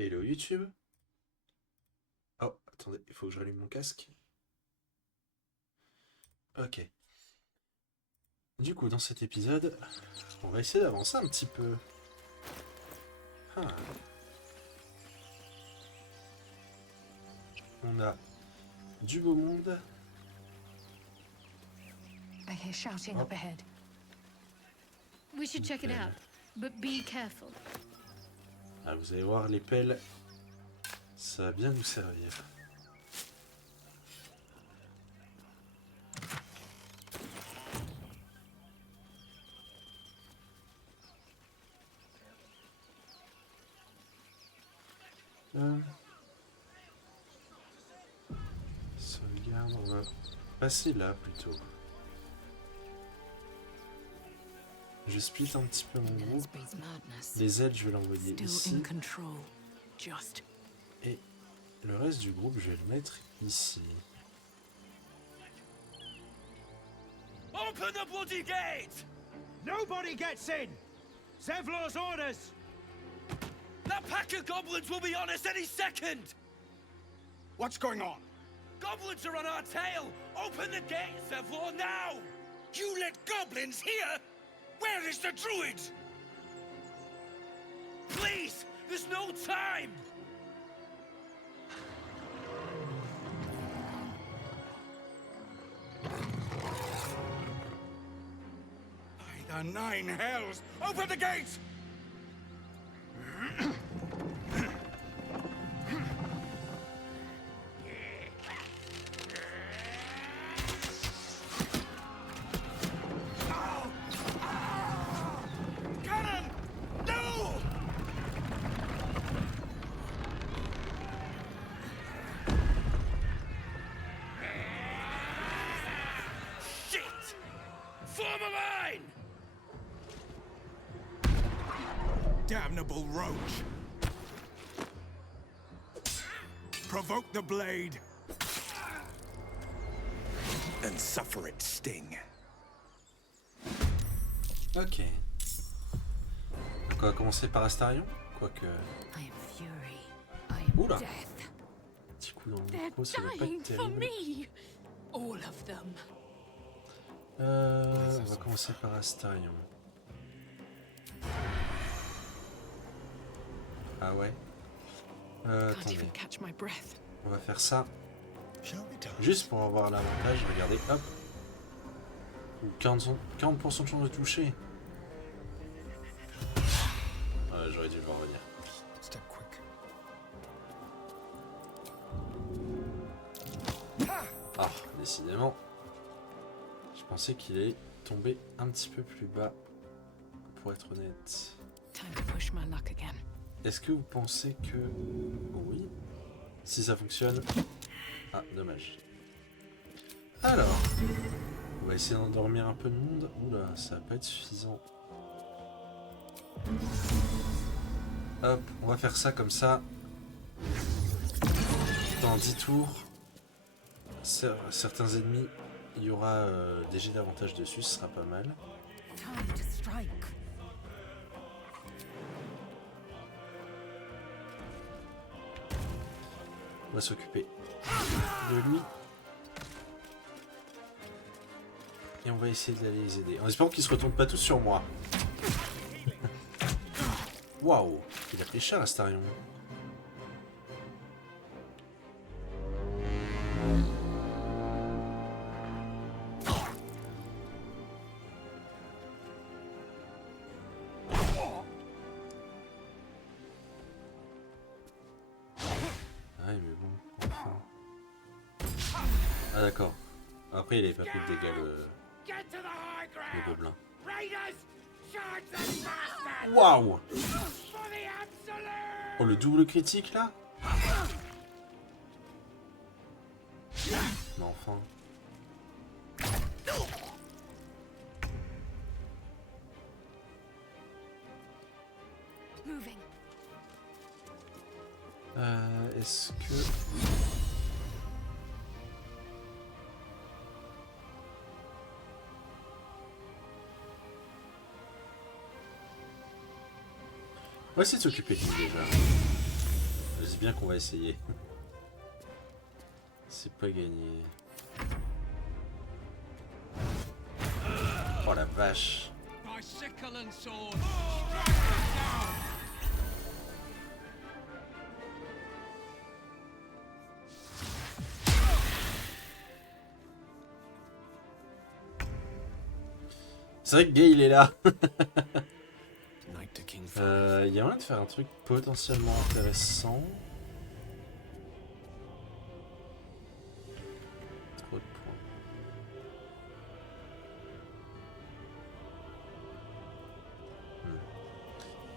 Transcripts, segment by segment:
Hello YouTube. Oh, attendez, il faut que je rallume mon casque. Ok. Du coup, dans cet épisode, on va essayer d'avancer un petit peu. Ah. On a du beau monde. I hear shouting Oh. up ahead. We should check it out, but be careful. Ah, vous allez voir, les pelles, ça va bien nous servir. Sauvegarde, on va passer là plutôt. Je split un petit peu mon groupe. Les ailes, je vais l'envoyer ici. Et le reste du groupe, je vais le mettre ici. Open the bloody gate! Nobody gets in! Zevlor's orders! That pack of goblins will be on us any second! What's going on? Goblins are on our tail! Open the gate, Zevlor, now! You let goblins here? Where is the druid? Please! There's no time! By the nine hells! Open the gates! Cannon! No! Shit! Form a line! Damnable roach! Provoke the blade! And suffer its sting. Ok. Donc on va commencer par Astarion, quoique... I am fury. I am Oula. death. Petit coup dans le They're micro, ça va pas dying être for terrible. me. All of them. On va commencer par Astarion. Ah ouais. Can't Attendez, even catch my breath. on va faire ça. Juste pour avoir l'avantage, regardez, hop. 40% de chance de toucher. J'aurais dû le voir venir. Step quick. Ah, décidément. Je pensais qu'il allait tomber un petit peu plus bas, pour être honnête. Time to push my luck again. Est-ce que vous pensez que... Oui. Si ça fonctionne... Ah, dommage. Alors... On va essayer d'endormir un peu de monde. Oula, ça va pas être suffisant. Hop, on va faire ça comme ça. Dans 10 tours, certains ennemis, il y aura des jets d'avantage dessus, ce sera pas mal. Time to strike. On va s'occuper de lui. Et on va essayer d'aller les aider. En espérant qu'ils se retournent pas tous sur moi. Waouh, il a pris cher Astarion. Ouais, mais bon, enfin. Ah d'accord. Après, il avait pas pris de dégâts Get to the high le ground! gobelin. Raiders! Charge them bastards! Waouh! For the absolute! Oh, le double critique là? Mais enfin. Moving. Est-ce que... On va essayer de s'occuper de lui déjà. Je sais bien qu'on va essayer. C'est pas gagné. Oh la vache. My sickle and sword. C'est vrai que Gay il est là. Knight to King Il y a moyen de faire un truc potentiellement intéressant. Trop de points.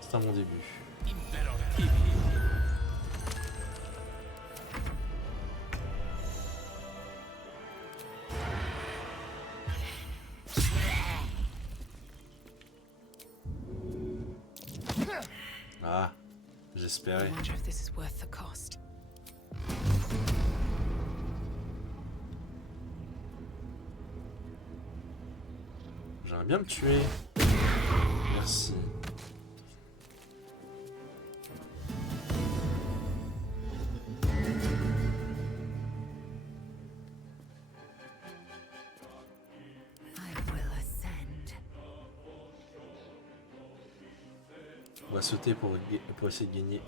C'est un bon début. Ah, I j'espérais. wonder if this is worth the cost. J'aimerais bien me tuer. Merci. I will ascend. On va sauter pour essayer de gagner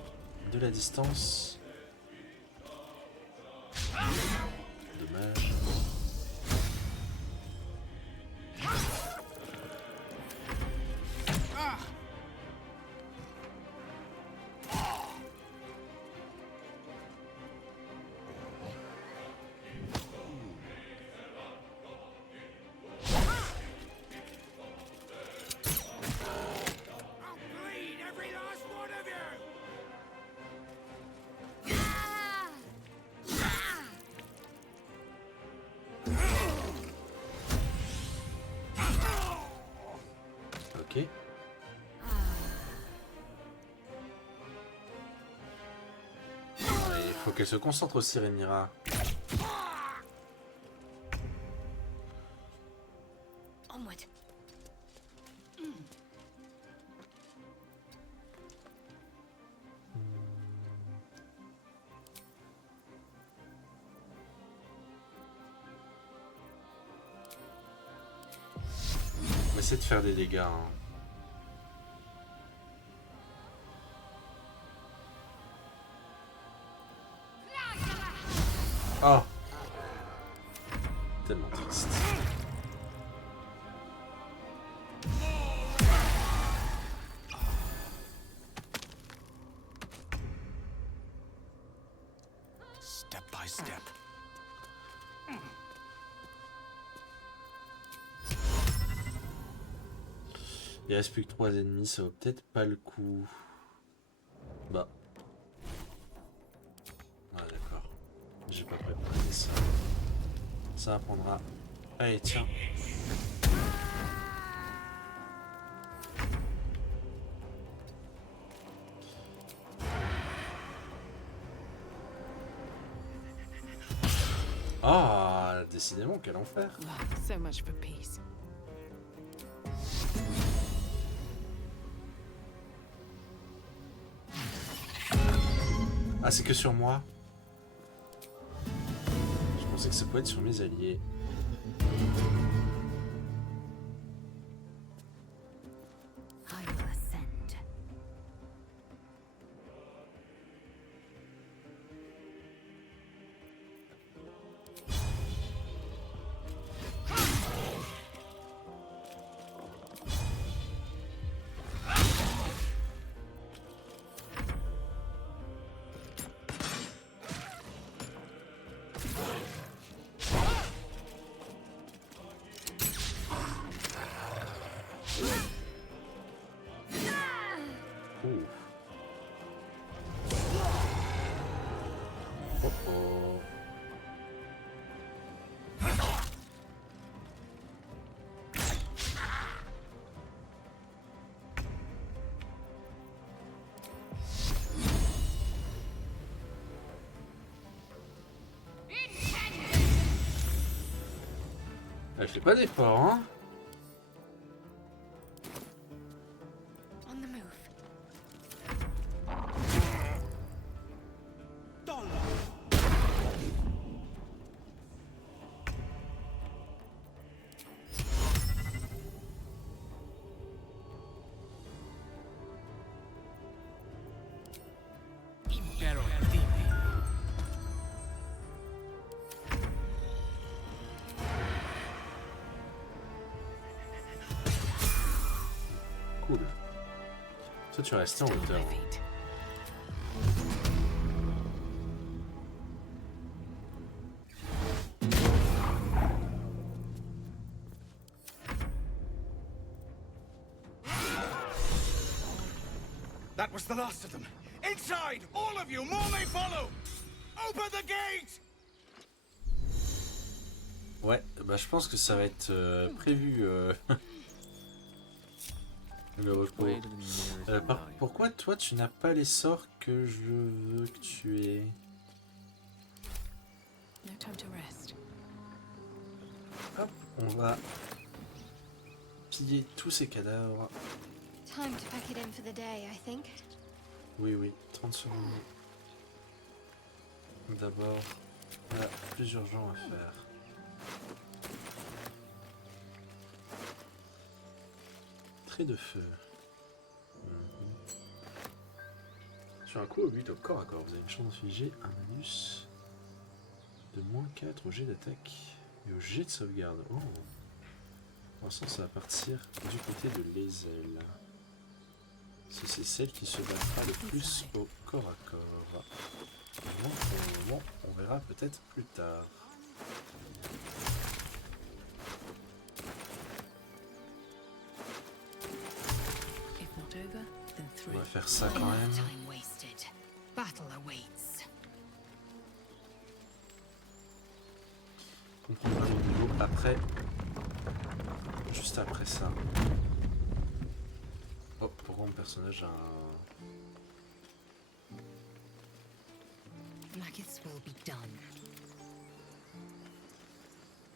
de la distance. Dommage. I'll bleed every last one of you. Ok. Il faut qu'elle se concentre aussi, Rhaenyra. Onward. On va essayer de faire des dégâts. Hein. Oh! Tellement triste. Step by step. Il reste plus que 3 ennemis, ça vaut peut-être pas le coup. Bah. Ouais, d'accord. J'ai pas préparé ça. Ça prendra. Allez, tiens. Ah, décidément, quel enfer. Oh, so much for peace. Ah, c'est que sur moi. Je pensais que ça pouvait être sur mes alliés. I will ascend. Ouh. Oh oh. Ah, je fais pas d'effort, hein. On the move. Toi, tu es resté en Still on hauteur. my feet. That was the last of them. Inside! All of you! More may follow! Open the gate! Ouais, bah je pense que ça va être prévu. Le repos. Way to the nearest value. Pourquoi toi tu n'as pas les sorts que je veux que tu aies? No time to rest. Hop, on va piller tous ces cadavres. Time to pack it in for the day, I think. Oui, oui, 30 secondes. D'abord, on a plusieurs gens à faire. Trait de feu. Sur un coup, au but au corps à corps, vous avez une chance d'infliger un malus de -4 au jet d'attaque et au jet de sauvegarde. Oh. Pour l'instant, ça va partir du côté de l'Ezel. C'est celle qui se battra le plus au corps à corps. Donc, pour le moment, on verra peut-être plus tard. If not over, then On through. va faire ça quand même. Time wasted. Battle awaits. Comprendre le niveau après. Juste après ça. Oh, pourquoi mon personnage a un... Blackets will be done.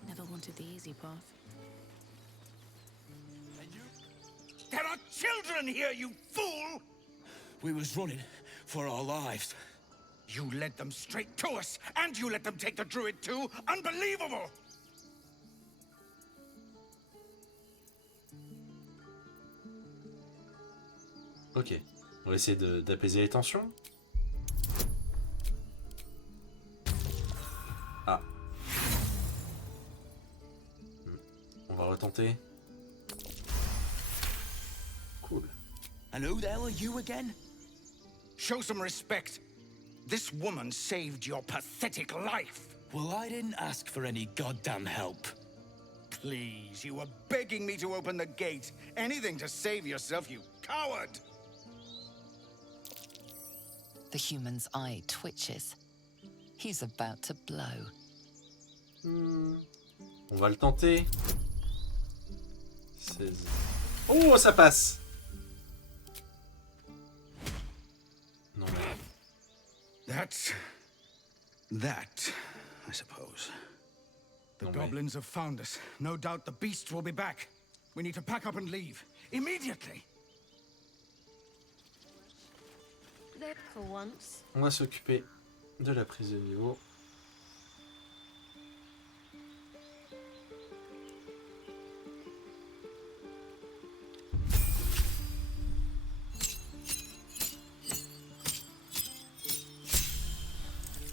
Never wanted the easy path. There are children here, you fool! We was running for our lives. You led them straight to us, and you let them take the druid too? Unbelievable! Ok, on va essayer d'apaiser les tensions. Ah. On va retenter. Cool. And who the hell are you again? Show some respect. This woman saved your pathetic life. Well, I didn't ask for any goddamn help. Please, you were begging me to open the gate. Anything to save yourself, you coward! The human's eye twitches. He's about to blow. On va le tenter. 16. Oh, ça passe. Non mais... That, I suppose. The Non, mais- goblins have found us. No doubt the beasts will be back. We need to pack up and leave. Immediately! There for once. On va s'occuper de la prise de niveau.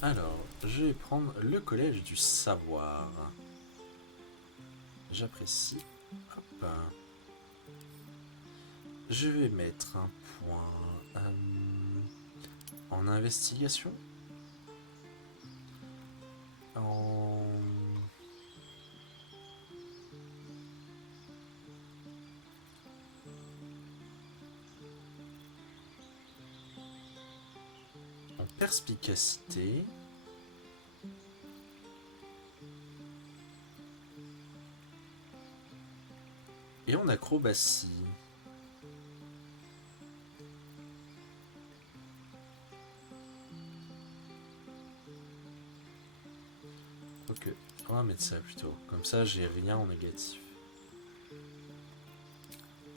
Alors, je vais prendre le collège du savoir. J'apprécie. Hop. Je vais mettre un point en investigation. En... en perspicacité. Et en acrobatie. Ok, on va mettre ça plutôt. Comme ça, j'ai rien en négatif.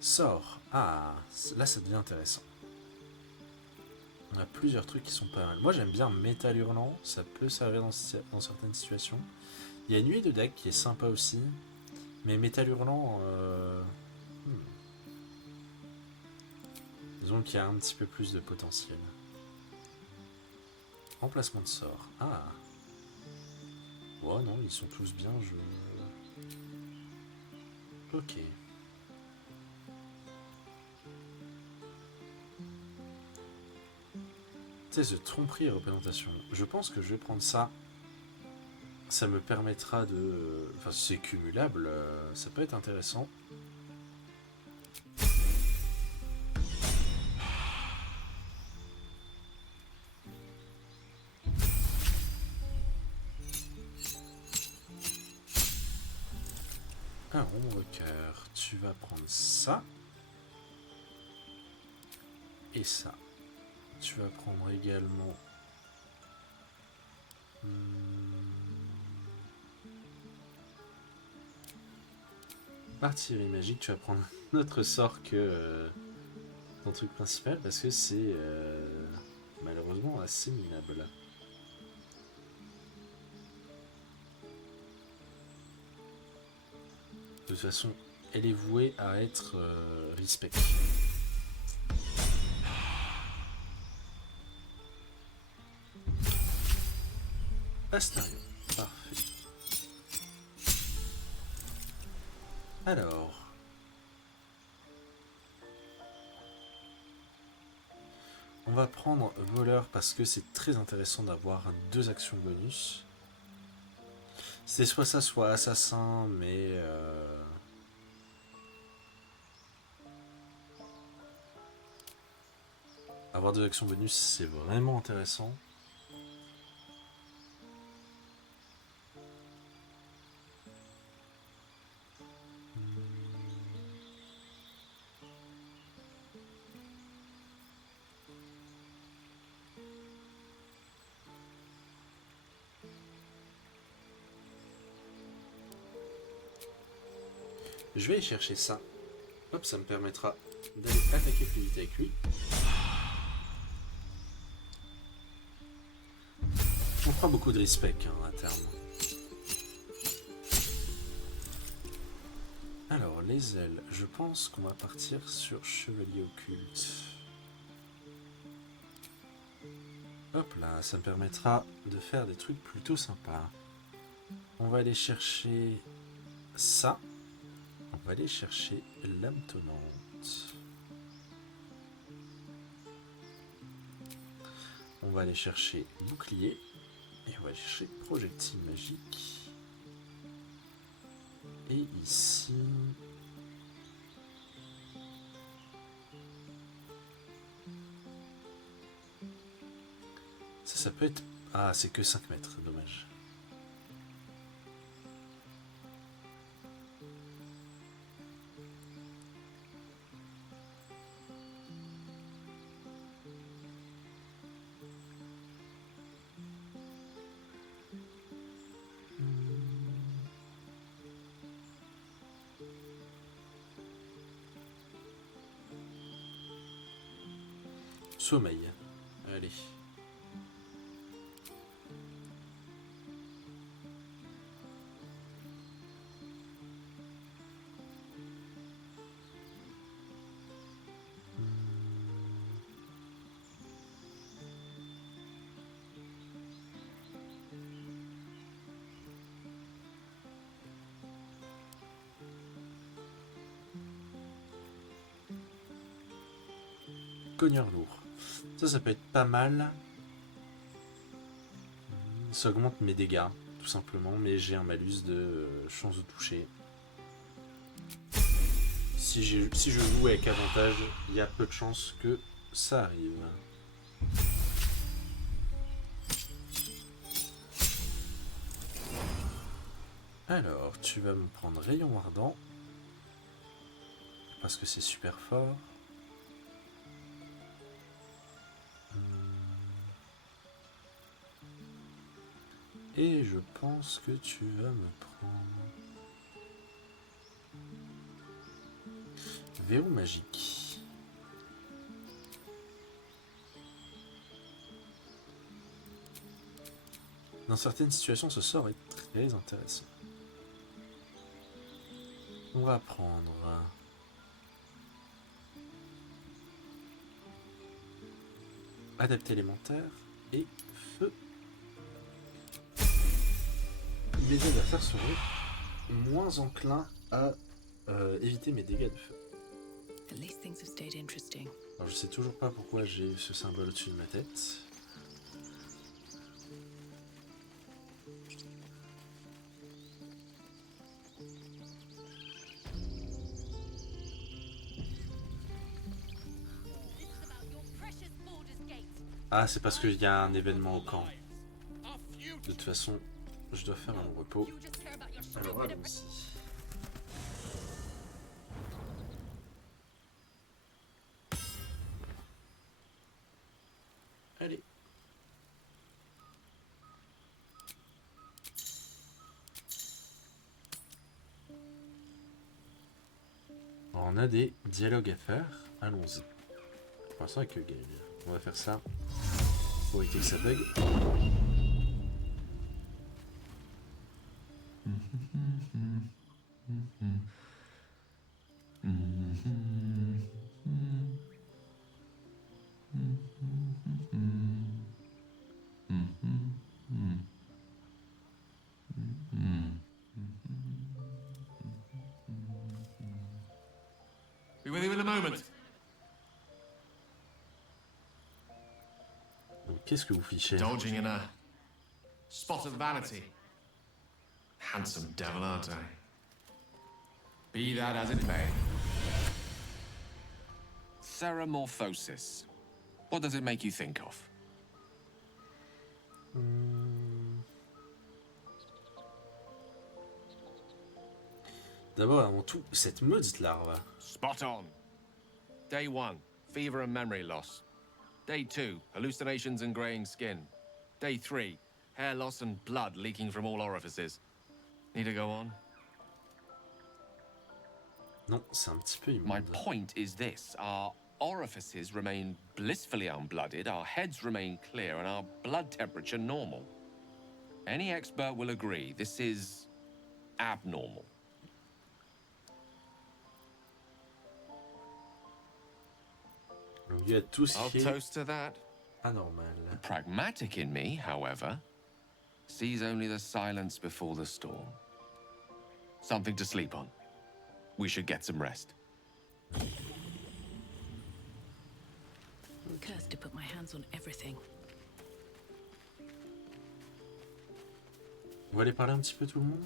Sort. Ah, là, ça devient intéressant. On a plusieurs trucs qui sont pas mal. Moi, j'aime bien Métal Hurlant. Ça peut servir dans certaines situations. Il y a Nuée de Dague qui est sympa aussi. Mais Métal Hurlant... Disons qu'il y a un petit peu plus de potentiel. Emplacement de sort. Ah. Oh non, ils sont tous bien. Ok. Test de tromperie et représentation. Je pense que je vais prendre ça. Ça me permettra de... Enfin, si c'est cumulable, ça peut être intéressant. Un rond de cœur. Tu vas prendre ça. Et ça. Tu vas prendre également... Artillerie magique, tu vas prendre un autre sort que ton truc principal parce que c'est malheureusement assez minable. De toute façon, elle est vouée à être respect. Astarion, parfait. Alors... On va prendre voleur parce que c'est très intéressant d'avoir 2 actions bonus. C'est soit ça, soit assassin, mais... Avoir 2 actions bonus, c'est vraiment intéressant. Je vais aller chercher ça. Hop, ça me permettra d'aller attaquer plus vite avec lui. On fera beaucoup de respect à terme. Alors, les ailes. Je pense qu'on va partir sur Chevalier Occulte. Hop là, ça me permettra de faire des trucs plutôt sympas. On va aller chercher ça. On va aller chercher l'âme tonnante. On va aller chercher bouclier. Et on va aller chercher projectile magique. Et ici... Ça peut être... Ah, c'est que 5 mètres, dommage. Sommeil. Allez. Cogneur lourd. Ça peut être pas mal. Ça augmente mes dégâts, tout simplement, mais j'ai un malus de chance de toucher. Si je joue avec avantage, il y a peu de chances que ça arrive. Alors, tu vas me prendre rayon ardent, parce que c'est super fort. Et je pense que tu vas me prendre... Verrou magique. Dans certaines situations, ce sort est très intéressant. On va prendre... Adapté élémentaire et feu. Les adversaires seront moins enclins à éviter mes dégâts de feu. At least things have stayed interesting. Alors, je sais toujours pas pourquoi j'ai ce symbole au-dessus de ma tête. Ah, c'est parce qu'il y a un événement au camp. De toute façon, je dois faire un repos. Alors allons-y. Allez. On a des dialogues à faire. Allons-y. Pour l'instant avec Gaël. On va faire ça. Pour éviter que ça bug. Be with you in a moment. Donc qu'est-ce que vous fichez? Indulging in a spot of vanity. Handsome devil, aren't I? Be that as it may. Ceramorphosis. What does it make you think of? D'abord, avant tout, cette maudite larve. Spot on. Day 1, fever and memory loss. Day 2, hallucinations and graying skin. Day 3, hair loss and blood leaking from all orifices. Need to go on? Non, c'est un petit peu My immonde. point is this. Our orifices remain blissfully unblooded, our heads remain clear, and our blood temperature normal. Any expert will agree this is abnormal. Donc il y a tout ce I'll qui est toast to that. anormal. Pragmatic in me, however, sees only the silence before the storm. Something to sleep on. We should get some rest. I'm cursed to put my hands on everything. On va aller parler un petit peu tout le monde.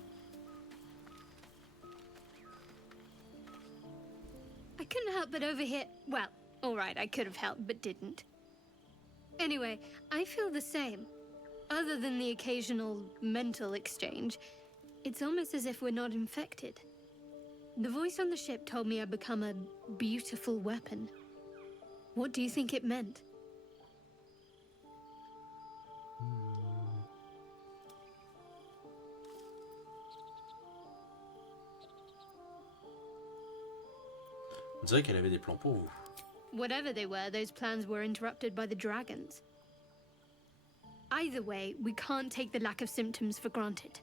I couldn't help but overhear. Well, all right, I could have helped, but didn't. Anyway, I feel the same. Other than the occasional mental exchange, it's almost as if we're not infected. The voice on the ship told me I'd become a beautiful weapon. What do you think it meant? On dirait qu'elle avait des plans pour vous. Whatever they were, those plans were interrupted by the dragons. Either way, we can't take the lack of symptoms for granted.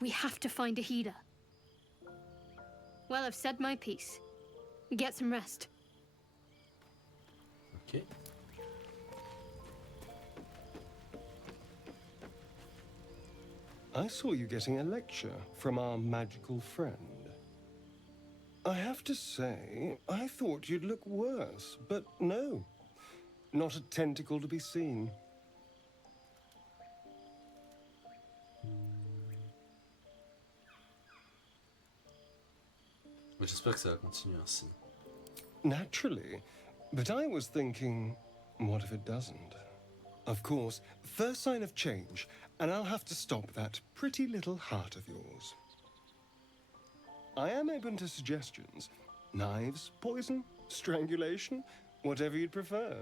We have to find a healer. Well, I've said my piece. Get some rest. Ok. I saw you getting a lecture from our magical friend. I have to say, I thought you'd look worse, but no. Not a tentacle to be seen. Mais j'espère que ça va continuer ainsi. Naturally. But I was thinking, what if it doesn't? Of course, first sign of change, and I'll have to stop that pretty little heart of yours. I am open to suggestions. Knives, poison, strangulation, whatever you'd prefer.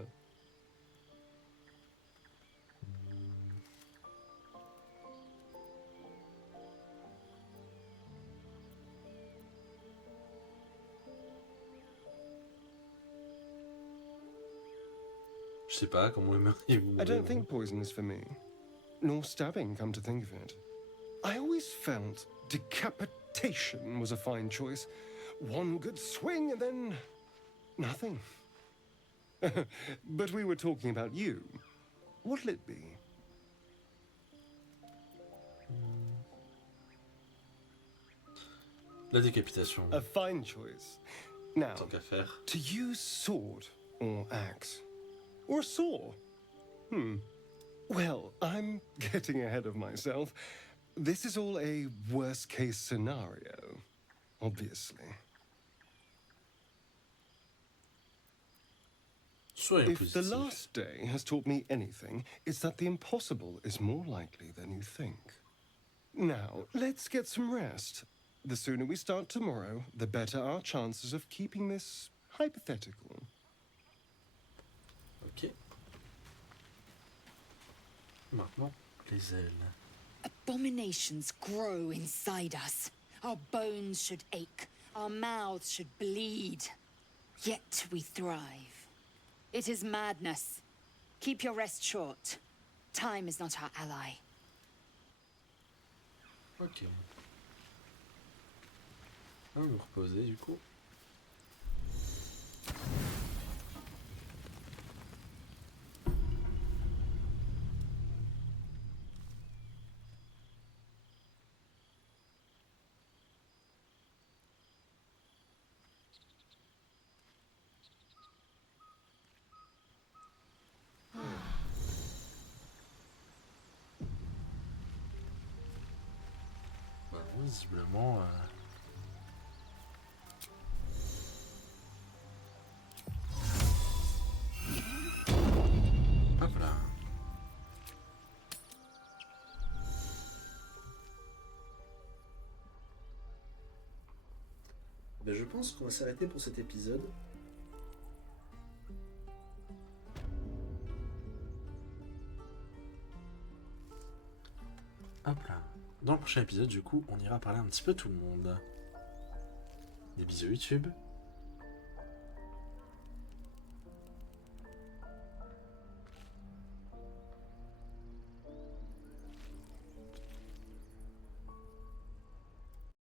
Je sais pas comment aimeriez-vous. I don't think poison is for me. Nor stabbing, come to think of it. I always felt decapitation was a fine choice. One good swing and then nothing. But we were talking about you. What'll it be? La décapitation. A fine choice. Now, Tant qu'à faire. to use sword or axe or a saw. Well, I'm getting ahead of myself. This is all a worst-case scenario, obviously. Soyez If the positif. last day has taught me anything, it's that the impossible is more likely than you think. Now, let's get some rest. The sooner we start tomorrow, the better our chances of keeping this hypothetical. Ok. Maintenant, les ailes. Abominations grow inside us. Our bones should ache. Our mouths should bleed. Yet we thrive. It is madness. Keep your rest short. Time is not our ally. Ok. On va nous reposer du coup. Voilà, visiblement. Hop là. Ben, je pense qu'on va s'arrêter pour cet épisode. Hop là. Dans le prochain épisode, du coup, on ira parler un petit peu tout le monde. Des bisous YouTube.